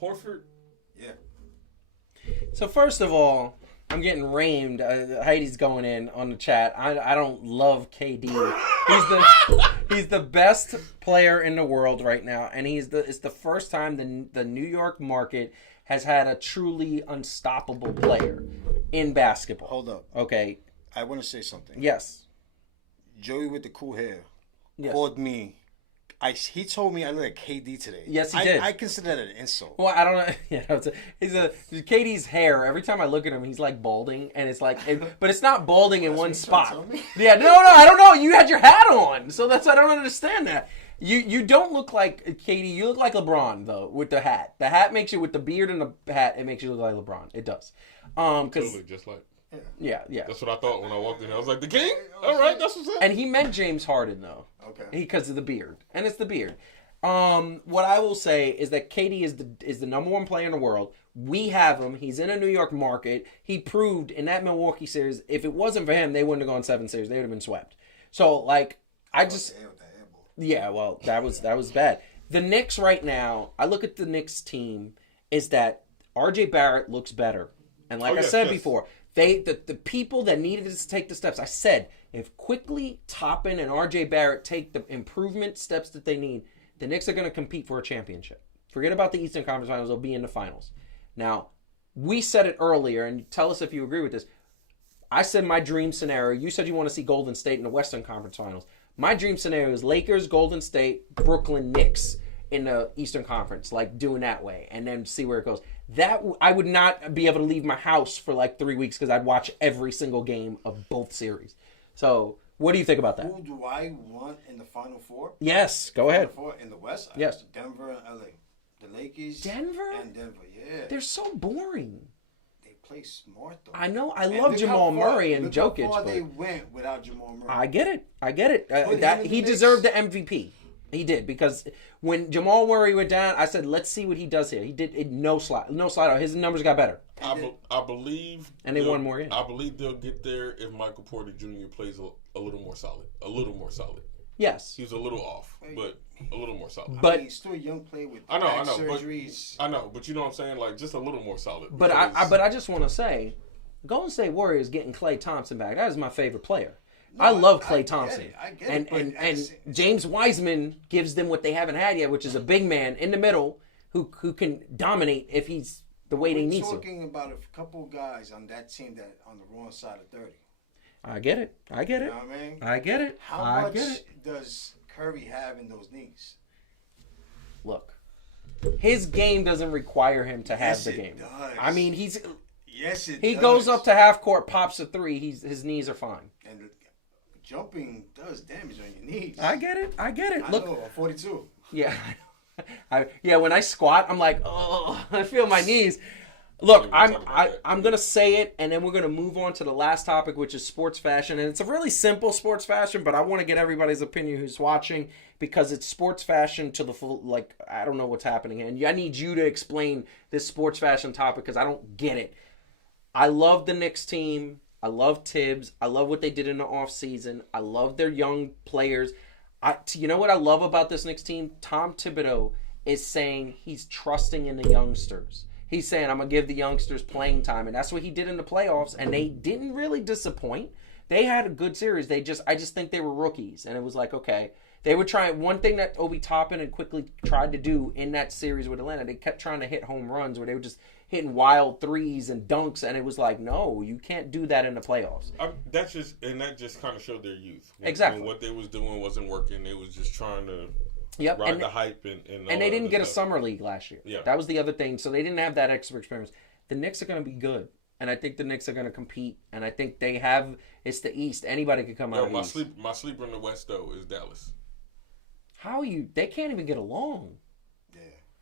Horford. Yeah. So first of all, I'm getting rained. Heidi's going in on the chat. I don't love KD. He's the best player in the world right now, and it's the first time the New York market has had a truly unstoppable player in basketball. Hold up. Okay. I want to say something. Yes. Joey with the cool hair yes. called me. He told me I look like KD today. Yes, he did. I consider that an insult. Well, I don't know. Yeah, Katie's hair. Every time I look at him, he's like balding, and it's like, but it's not balding in one spot. Yeah, no, I don't know. You had your hat on, so I don't understand that. You don't look like Katie. You look like LeBron though with the hat. The hat makes you, with the beard and the hat, it makes you look like LeBron. It does. Totally, just like. Yeah. That's what I thought when I walked in. I was like, the king? All right, that's what's up. And he meant James Harden, though. Okay. Because of the beard. And it's the beard. What I will say is that KD is the number one player in the world. We have him. He's in a New York market. He proved in that Milwaukee series, if it wasn't for him, they wouldn't have gone 7 series. They would have been swept. So, like, yeah, well, that was bad. The Knicks right now, I look at the Knicks team, is that RJ Barrett looks better. And like I said before, the people that needed to take the steps, I said, if Quickly, Toppin, and RJ Barrett take the improvement steps that they need, the Knicks are going to compete for a championship. Forget about the Eastern Conference Finals. They'll be in the finals. Now, we said it earlier, and tell us if you agree with this. I said my dream scenario. You said you want to see Golden State in the Western Conference Finals. My dream scenario is Lakers, Golden State, Brooklyn, Knicks in the Eastern Conference, like doing that way, and then see where it goes. That I would not be able to leave my house for like 3 weeks because I'd watch every single game of both series. So, what do you think about that? Who do I want in the Final Four? Yes, go ahead. Final Four in the West? Yes. Denver and LA. The Lakers. Denver? And Denver, yeah. They're so boring. They play smart, though. I know. I love Jamal Murray and Jokic. Look how far they went without Jamal Murray. I get it. He deserved the MVP. He did, because when Jamal Murray went down, I said, let's see what he does here. He did it, no slide out. His numbers got better. I believe, and they won more games. I believe they'll get there if Michael Porter Jr. plays a little more solid. A little more solid. Yes, he's a little off, but a little more solid. But he's still a young player with surgeries. But you know what I'm saying, like just a little more solid. But I just want to say, Golden State Warriors getting Klay Thompson back. That is my favorite player. No, I love Klay Thompson. I get it. And James Wiseman gives them what they haven't had yet, which is a big man in the middle who can dominate if he's the way they need to. We're talking about a couple guys on that team that on the wrong side of 30. I get it. You know what I mean? I get it. How much does Curry have in those knees? Look, his game doesn't require him to have the game. Does. I mean, he goes up to half court, pops a three. His knees are fine. And jumping does damage on your knees. I get it. I Look, know, I'm 42. Yeah. When I squat, I'm like, oh, I feel my knees. Look, I'm gonna say it, and then we're gonna move on to the last topic, which is sports fashion, and it's a really simple sports fashion, but I want to get everybody's opinion who's watching, because it's sports fashion to the full. Like, I don't know what's happening, and I need you to explain this sports fashion topic because I don't get it. I love the Knicks team. I love Tibbs. I love what they did in the offseason. I love their young players. You know what I love about this Knicks team? Tom Thibodeau is saying he's trusting in the youngsters. He's saying, I'm going to give the youngsters playing time. And that's what he did in the playoffs. And they didn't really disappoint. They had a good series. I just think they were rookies. And it was like, okay. They were trying, one thing that Obi Toppin and Quickly tried to do in that series with Atlanta, they kept trying to hit home runs where they were just hitting wild threes and dunks. And it was like, no, you can't do that in the playoffs. That just kind of showed their youth. Exactly. What they was doing wasn't working. They was just trying to ride the hype. And they didn't get a summer league last year. Yeah. That was the other thing. So they didn't have that extra experience. The Knicks are going to be good. And I think the Knicks are going to compete. And I think they have, it's the East. Anybody could come out of the East. My sleeper in the West, though, is Dallas. They can't even get along. Yeah.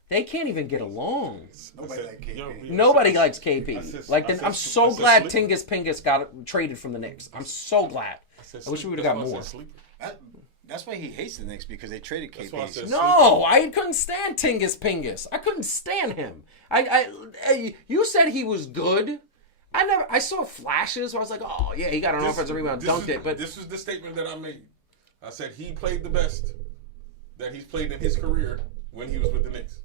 They can't even get along. Nobody likes KP. Nobody likes KP. I'm so glad Tingus Pingus got traded from the Knicks. I'm so glad. I wish we would have got more. That's why he hates the Knicks, because they traded KP. No, I couldn't stand Tingus Pingus. I couldn't stand him. You said he was good. I saw flashes where I was like, oh yeah, he got an offensive rebound, dunked it. But this was the statement that I made. I said he played the best that he's played in his career when he was with the Knicks.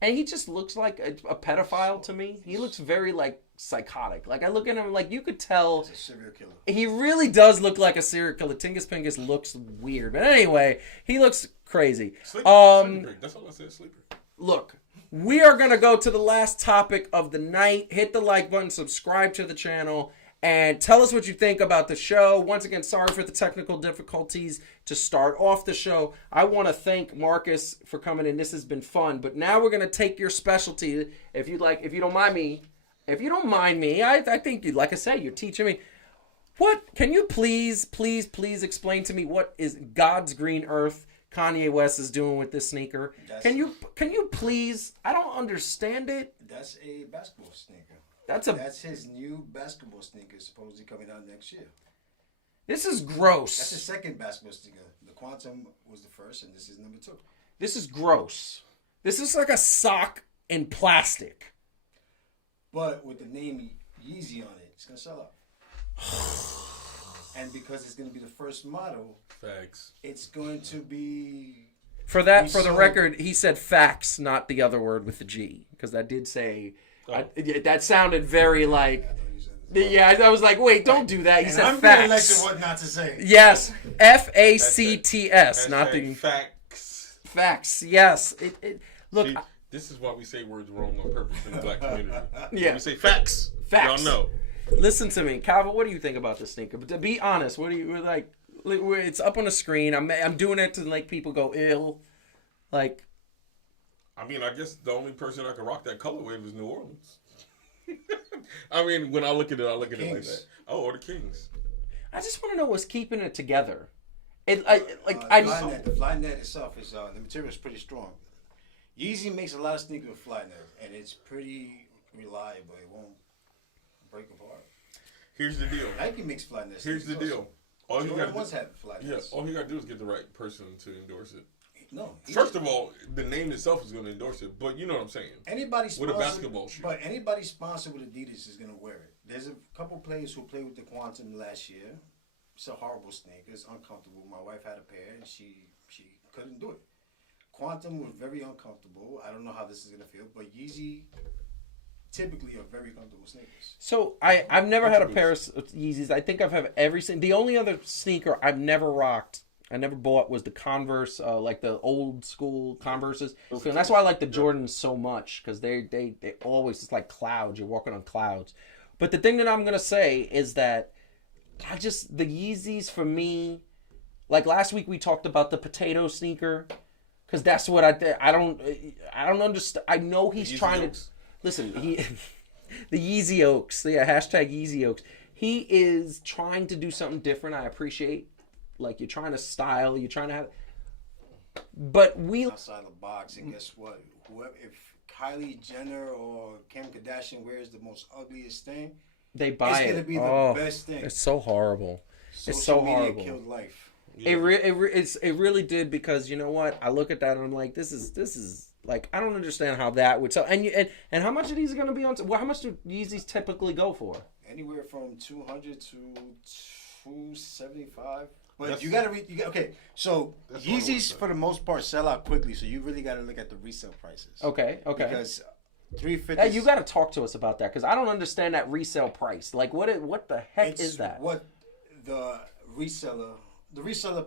And he just looks like a pedophile to me. He looks very like psychotic. Like, I look at him like you could tell. He's a serial killer. He really does look like a serial killer. Tingus Pingus looks weird. But anyway, he looks crazy. Sleeper. That's all I said, sleeper. Look, we are going to go to the last topic of the night. Hit the like button, subscribe to the channel, And tell us what you think about the show. Once again, sorry for the technical difficulties to start off the show. I want to thank Marcus for coming in. This has been fun. But now we're going to take your specialty. If you don't mind me, I think you, like I said, you're teaching me. What can you please explain to me what is God's green earth Kanye West is doing with this sneaker? Can you please? I don't understand it. That's a basketball sneaker. That's his new basketball sneaker, supposedly coming out next year. This is gross. That's his second basketball sneaker. The Quantum was the first, and this is number 2. This is gross. This is like a sock in plastic. But with the name Yeezy on it, it's gonna sell out. And because it's gonna be the first model, facts. It's going to be. For the record, he said facts, not the other word with the G, because I did say. That sounded very like. Yeah, I was like, wait, don't do that. He said I'm facts. being lectured what not to say. Yes, FACTS, not the facts. Facts. Yes. Look. See, this is why we say words wrong on purpose in the black community. Yeah. When we say facts. Facts. Y'all know. Listen to me, Calvin. What do you think about this sneaker? But to be honest, what do you like? It's up on the screen. I'm doing it to make people go ill. Like. I mean, I guess the only person that can rock that colorway was New Orleans. I mean, when I look at it, like that. Oh, or the Kings. I just want to know what's keeping it together. The Flynet itself is the material is pretty strong. Yeezy makes a lot of sneakers with Flynet, and it's pretty reliable. It won't break apart. Here's the deal. Nike makes Flynet. Here's the deal. All you got to have Flynet. Yeah, all you got to do is get the right person to endorse it. No. First of all, the name itself is going to endorse it, but you know what I'm saying. Anybody with a basketball shoe. But anybody sponsored with Adidas is going to wear it. There's a couple players who played with the Quantum last year. It's a horrible sneaker. It's uncomfortable. My wife had a pair, and she couldn't do it. Quantum was very uncomfortable. I don't know how this is going to feel, but Yeezy typically are very comfortable sneakers. So I've never had a pair of Yeezys. I think I've had every single. The only other sneaker I've never rocked, I never bought, was the Converse, like the old school Converses. And that's why I like the Jordans so much, because they always, it's like clouds. You're walking on clouds. But the thing that I'm gonna say is that the Yeezys for me, like last week we talked about the potato sneaker, because that's what I don't understand. I know he's trying to listen. The Yeezy Oaks, hashtag Yeezy Oaks. He is trying to do something different. I appreciate. Like, you're trying to style, you're trying to have, but we outside the box, and guess what? If Kylie Jenner or Kim Kardashian wears the most ugliest thing, they buy it. It's gonna be the best thing. It's so horrible. It's so horrible. Killed life. Yeah. It really did, because you know what? I look at that and I'm like, this is like, I don't understand how that would sell. And how much are these gonna be on? Well, how much do Yeezys typically go for? Anywhere from $200 to $275. But you gotta okay. So Yeezys for the most part sell out quickly. So you really gotta look at the resale prices. Okay. Because $350. Hey, you gotta talk to us about that, because I don't understand that resale price. Like, what the heck is that? What the reseller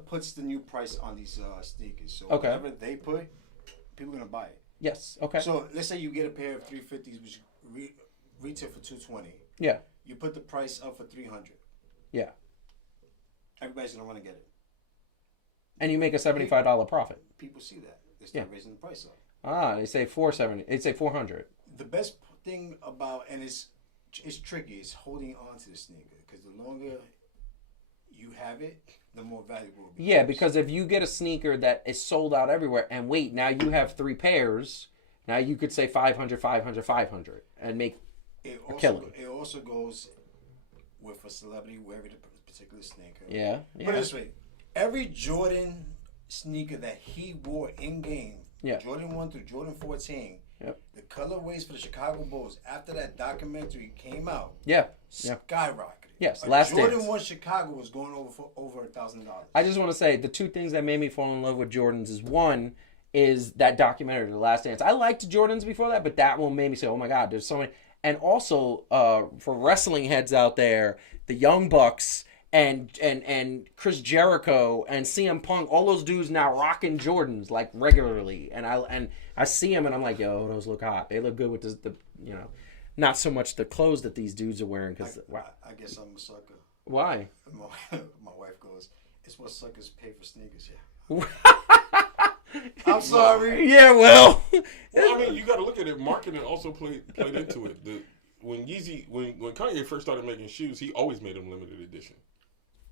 puts the new price on these sneakers. So whatever they put, people are gonna buy it. Yes. Okay. So let's say you get a pair of 350s, which retail for $220. Yeah. You put the price up for $300. Yeah. Everybody's gonna want to get it. And you make a $75 profit. People see that. They start raising the price up. They say $470. They say $400. The best thing about, and it's tricky, is holding on to the sneaker, because the longer you have it, the more valuable it becomes. Yeah, because if you get a sneaker that is sold out everywhere, and wait, now you have 3 pairs, now you could say 500, 500, 500, and make a killing. It also goes with a celebrity wearing the particular sneaker. Yeah. Put it this way, every Jordan sneaker that he wore in game, Jordan 1 through Jordan 14, the colorways for the Chicago Bulls after that documentary came out, skyrocketed. Yes, Jordan 1 Chicago was going over $1,000. I just want to say the 2 things that made me fall in love with Jordans is, one is that documentary, The Last Dance. I liked Jordans before that, but that one made me say, oh my God, there's so many. And also, for wrestling heads out there, the Young Bucks and Chris Jericho and CM Punk, all those dudes now rocking Jordans like regularly. And I see them and I'm like, yo, those look hot. They look good with the Not so much the clothes that these dudes are wearing. Because I guess I'm a sucker. Why? My wife goes, "It's what suckers pay for sneakers." Yeah. I'm sorry. Yeah, well. Well, I mean, you got to look at it. Marketing also played into it. When Kanye first started making shoes, he always made them limited edition.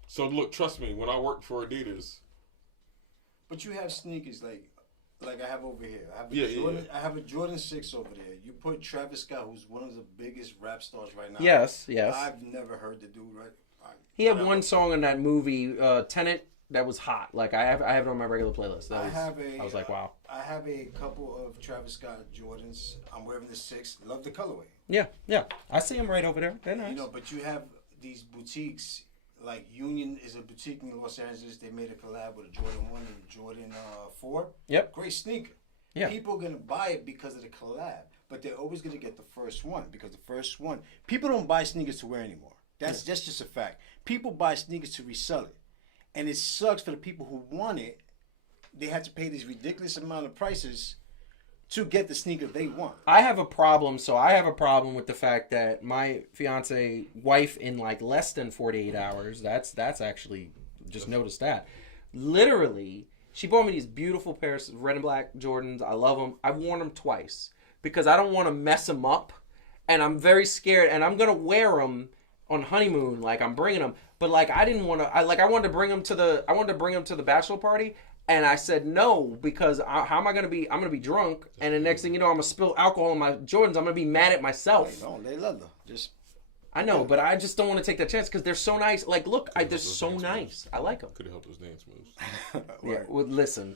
So look, trust me, when I worked for Adidas. But you have sneakers like I have over here. I have a Jordan 6 over there. You put Travis Scott, who's one of the biggest rap stars right now. Yes. I've never heard the dude, right? He had one song in that movie, Tenet, that was hot. Like, I have it on my regular playlist. I was like, wow. I have a couple of Travis Scott Jordans. I'm wearing the 6. Love the colorway. Yeah. I see them right over there. They're nice. But you have these boutiques. Like Union is a boutique in Los Angeles. They made a collab with a Jordan 1 and a Jordan 4. Yep. Great sneaker. Yeah. People are going to buy it because of the collab. But they're always going to get the first one. Because the first one, people don't buy sneakers to wear anymore. That's just a fact. People buy sneakers to resell it. And it sucks for the people who want it. They have to pay these ridiculous amount of prices to get the sneaker they want. I have a problem with the fact that my fiance wife in like less than 48 hours, that's actually, just noticed that. Literally, she bought me these beautiful pairs of red and black Jordans. I love them. I've worn them twice because I don't want to mess them up. And I'm very scared. And I'm going to wear them on honeymoon. Like, I'm bringing them. But like, I didn't want to, I wanted to bring them to the bachelor party. And I said no, because how am I going to be? I'm going to be drunk, and the next thing you know, I'm going to spill alcohol on my Jordans. I'm going to be mad at myself. No, they leather. I know, but I just don't want to take that chance because they're so nice. Like, look, they're so nice. I like them. Could have helped those dance moves. Yeah, well, listen.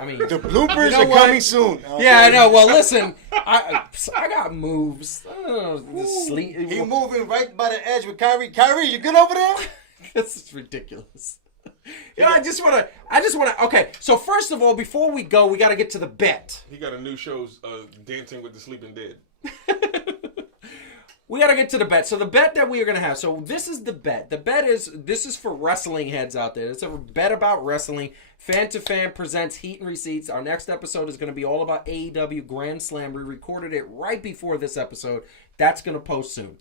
I mean, the bloopers are coming soon. Yeah, I know. Well, listen, I got moves. He moving right by the edge with Kyrie. Kyrie, you good over there? This is ridiculous. Yeah, I just want to. Okay, so first of all, before we go, we got to get to the bet. He got a new show, Dancing with the Sleeping Dead. We got to get to the bet. So the bet that we are going to have. So this is the bet. The bet is, this is for wrestling heads out there. It's a bet about wrestling. Fan2Fan presents Heat and Receipts. Our next episode is going to be all about AEW Grand Slam. We recorded it right before this episode. That's going to post soon.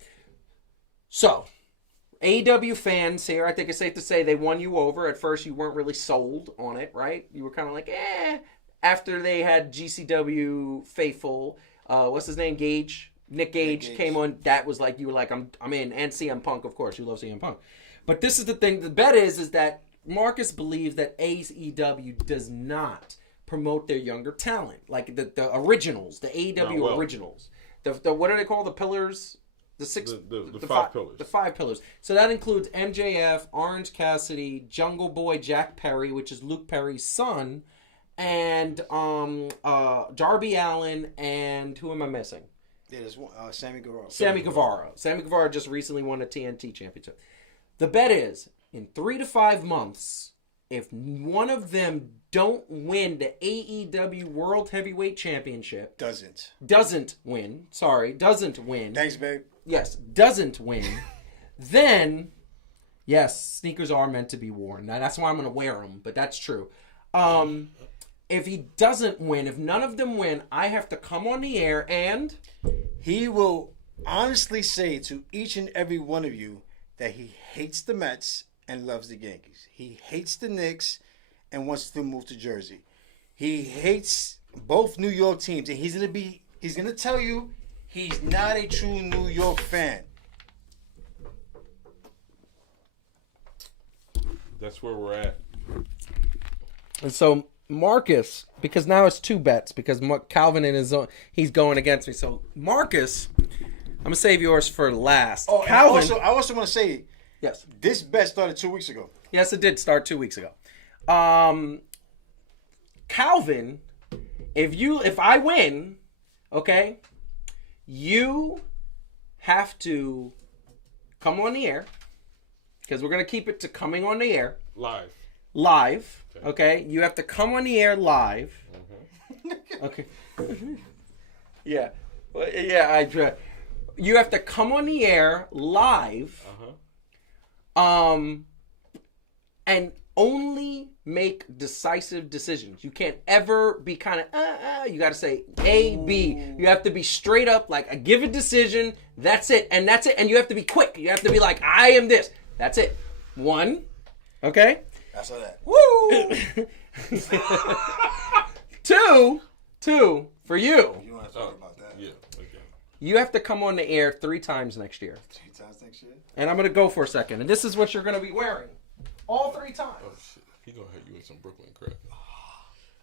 So, AEW fans here, I think it's safe to say they won you over. At first, you weren't really sold on it, right? You were kind of like, After they had GCW faithful, what's his name, Nick Gage came on. That was like, you were like, I'm in. And CM Punk, of course. You love CM Punk. But this is the thing. The bet is that Marcus believes that AEW does not promote their younger talent. Like the originals, the AEW originals. The what are they called? The pillars? The 5 pillars. The 5 pillars. So that includes MJF, Orange Cassidy, Jungle Boy Jack Perry, which is Luke Perry's son, and Darby Allin, and who am I missing? Yeah, there's Sammy Guevara. Sammy Guevara just recently won a TNT championship. The bet is, in 3 to 5 months, if one of them don't win the AEW World Heavyweight Championship... Doesn't win. Thanks, babe. Yes, doesn't win. Then, yes, sneakers are meant to be worn. Now, that's why I'm going to wear them, but that's true. If he doesn't win, if none of them win, I have to come on the air and... He will honestly say to each and every one of you that he hates the Mets and loves the Yankees. He hates the Knicks and wants to move to Jersey. He hates both New York teams, and he's gonna tell you he's not a true New York fan. That's where we're at. And so Marcus, because now it's 2 bets, because Calvin in his own, he's going against me. So Marcus, I'm gonna save yours for last. Oh, Calvin, I also want to say, yes, this bet started 2 weeks ago. Yes, it did start 2 weeks ago. Calvin, if I win, okay, you have to come on the air, because we're gonna keep it to coming on the air live. Okay, you have to come on the air live. Mm-hmm. Okay. Yeah. Well, yeah. You have to come on the air live. Uh-huh. And only make decisive decisions. You can't ever be kind of, you got to say A, B. You have to be straight up, like, I give a decision, that's it, and that's it. And you have to be quick. You have to be like, I am this. That's it. 1, okay? I saw that. Woo! 2, for you. You want to talk about that? Yeah. Okay. You have to come on the air 3 times next year. 3 times next year? And I'm going to go for a second. And this is what you're going to be wearing. All 3 times. Oh shit. He gonna hit you with some Brooklyn crap.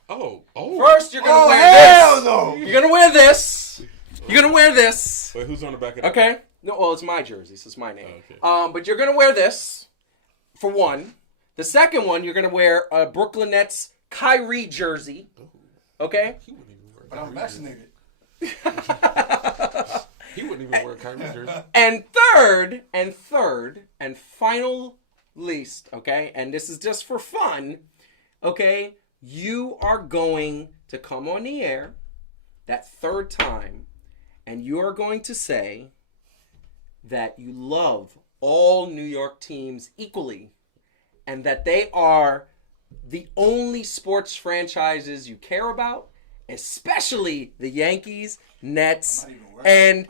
Oh. First, you're going to wear this. No. You're going to wear this. You're going to wear this. Wait, who's on the back of that? Okay? No, well, it's my jersey, so it's my name. Oh, okay. But you're going to wear this, for one. The second one, you're going to wear a Brooklyn Nets Kyrie jersey. Okay? He wouldn't even wear. But I'm vaccinated. He wouldn't even wear a Kyrie jersey. And third, and final least, okay? And this is just for fun, okay? You are going to come on the air that 3rd time, and you are going to say that you love all New York teams equally, and that they are the only sports franchises you care about, especially the Yankees, Nets, and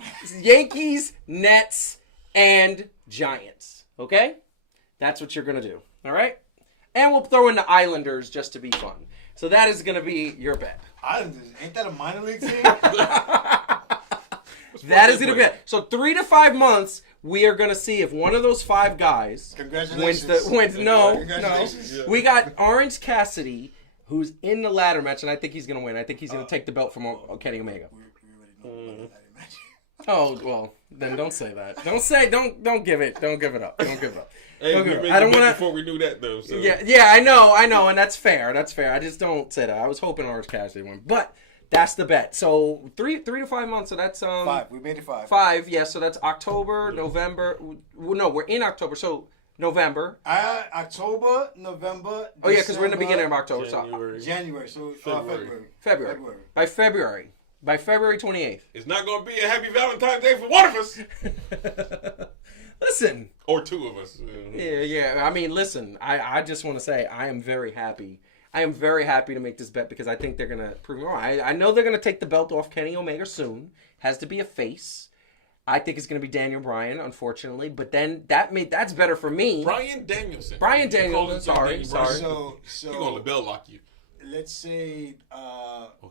Giants. Okay? That's what you're going to do. All right? And we'll throw in the Islanders just to be fun. So that is going to be your bet. Islanders, ain't that a minor league team? That is going to be it. So 3 to 5 months, we are going to see if one of those 5 guys Congratulations. wins. No. Congratulations. Yeah. We got Orange Cassidy, who's in the ladder match, and I think he's going to win. I think he's going to take the belt from Kenny Omega. We already know about that match. Oh, well, then don't say that. Don't give it up. Don't give it up. Hey, Don't we give it made up. I don't the bet want to. before we knew that though. So. Yeah, I know, and that's fair. I just don't say that. I was hoping Orange Cassidy won, but that's the bet. So 3 to 5 months. So that's 5. We made it 5. 5. Yeah. So that's October, November. Well, no, we're in October. So November. October, November. Oh yeah, because we're in the beginning of October. January. So February. February. By February 28th. It's not gonna be a happy Valentine's Day for one of us. Listen. Or 2 of us. Yeah. I mean, listen. I just want to say I am very happy. I am very happy to make this bet because I think they're gonna prove me wrong. I know they're gonna take the belt off Kenny Omega soon. Has to be a face. I think it's gonna be Daniel Bryan, unfortunately. But then that's better for me. Bryan Danielson. Sorry. So He's gonna bell lock you. let's say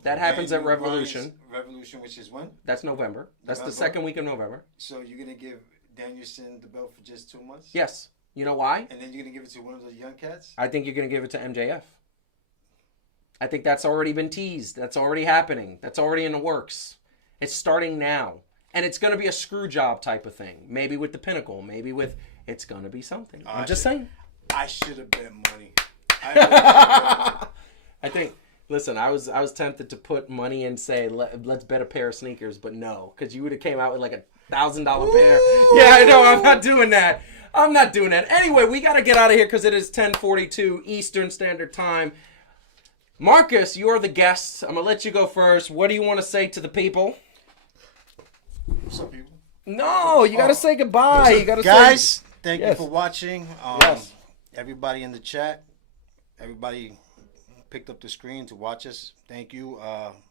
that happens at Daniel Revolution. Bryan's Revolution, which is when? That's November. That's the November? second week of November. So you're gonna give Danielson the belt for just 2 months? Yes. You know why? And then you're gonna give it to one of those young cats? I think you're going to give it to MJF. I think that's already been teased. That's already happening. That's already in the works. It's starting now. And it's going to be a screw job type of thing. Maybe with the Pinnacle. Maybe with... It's going to be something. I'm just saying. I should have bet money. I think... Listen, I was tempted to put money and say, let's bet a pair of sneakers. But no. Because you would have came out with like $1,000 pair. Yeah, I know. I'm not doing that. Anyway, we got to get out of here because it is 10:42 Eastern Standard Time. Marcus, you're the guest. I'm going to let you go first. What do you want to say to the people? What's up, people? No, you got to say goodbye. You got to Guys, thank Yes. you for watching. Yes. Everybody in the chat, everybody picked up the screen to watch us. Thank you.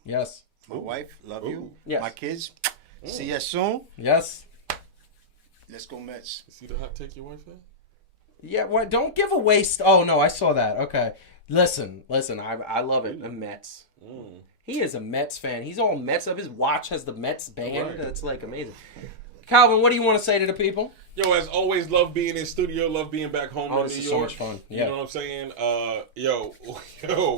Yes. My wife, love you. Yes. My kids, see you soon. Yes. Let's go Mets. See the hot take your wife had? Yeah, what? Don't give away... Oh, no, I saw that. Okay. Listen. I love it. The Mets. He is a Mets fan. He's all Mets up. His watch has the Mets band. Right. That's like amazing. Calvin, what do you want to say to the people? Yo, as always, love being in studio, love being back home in This New is York. so much fun. You Yeah. know what I'm saying? Yo,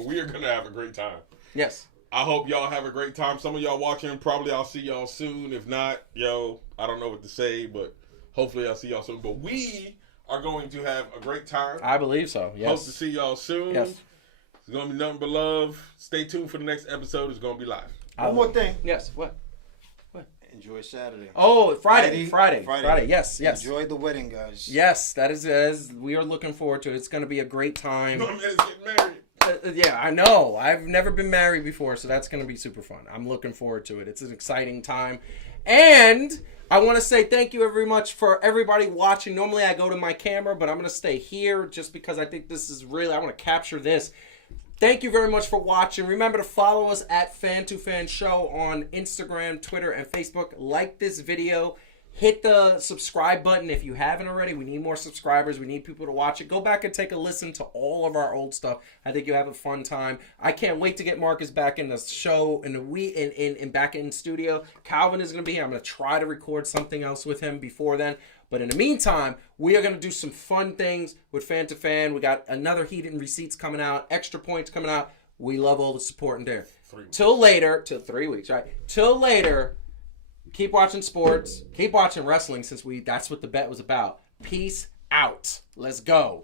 we are gonna have a great time. Yes. I hope y'all have a great time. Some of y'all watching, probably I'll see y'all soon. If not, yo, I don't know what to say, but hopefully I'll see y'all soon. But we are going to have a great time. I believe so. Yes. Hope to see y'all soon. Yes. It's gonna be nothing but love. Stay tuned for the next episode. It's gonna be live. One more thing. Yes. What? Enjoy Saturday. Oh, Friday. Yes. Enjoy the wedding, guys. Yes, that is as we are looking forward to it. It's going to be a great time. My man's getting married. Yeah, I know. I've never been married before, so that's going to be super fun. I'm looking forward to it. It's an exciting time. And I want to say thank you very much for everybody watching. Normally I go to my camera, but I'm going to stay here just because I think this is really, I want to capture this. Thank you very much for watching. Remember to follow us at Fan2Fan Show on Instagram, Twitter, and Facebook. Like this video. Hit the subscribe button if you haven't already. We need more subscribers. We need people to watch it. Go back and take a listen to all of our old stuff. I think you'll have a fun time. I can't wait to get Marcus back in the show back in studio. Calvin is going to be here. I'm going to try to record something else with him before then. But in the meantime, we are going to do some fun things with Fan2Fan. We got another Heat and Receipts coming out. Extra Points coming out. We love all the support in there. Till 3 weeks, right? Till later. Keep watching sports. Keep watching wrestling since that's what the bet was about. Peace out. Let's go.